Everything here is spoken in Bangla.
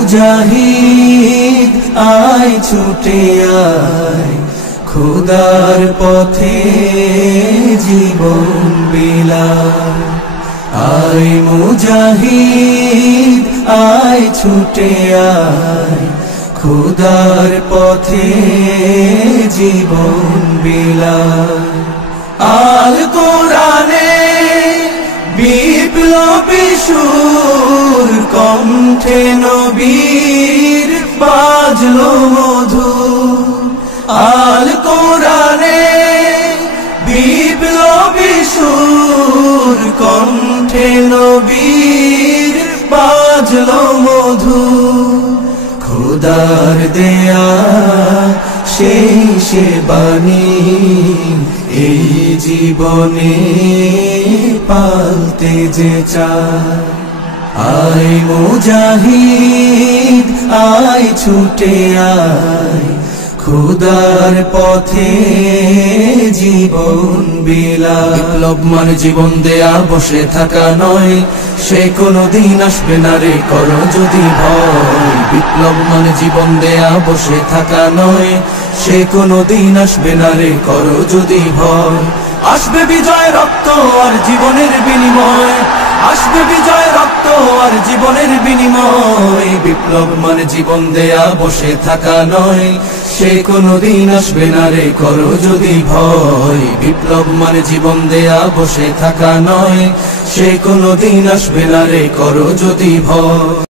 মুজাহিদ আয় ছুটে আয়, খোদার পথে জীবন বিলায়। আয় মুজাহিদ আয় ছুটে আয়, খোদার পথে জীবন বিলায়। আল কোরআনে বিপ্লবী সুর, কণ্ঠে নবীর বাজলো মধুর। আল কোরআনে বিপ্লবী সুর, কণ্ঠে নবীর বাজলো মধুর। খোদার দেয়া সেই সে বাণী, এই জীবনে পালতে যে চায়। আয় মুজাহিদ আয় ছুটে আয়, খোদার পথে জীবন বিলায়। বিপ্লব মানে জীবন দেয়া বসে থাকা নয়, সে কোনদিন আসবে না রে করো যদি ভয়। বিপ্লব মানে জীবন দেয়া বসে থাকা নয়, সে কোনদিন আসবে না রে করো যদি ভয়। আসবে বিজয় রক্ত আর জীবনের বিনিময়, আসবে বিজয় রক্ত আর জীবনের বিনিময়। বিপ্লব মানে জীবন দেয়া বসে থাকা নয়, সে কোনদিন আসবে না রে করো যদি ভয়। বিপ্লব মানে জীবন দেয়া বসে থাকা নয়, সে কোনদিন আসবে না রে করো যদি ভয়।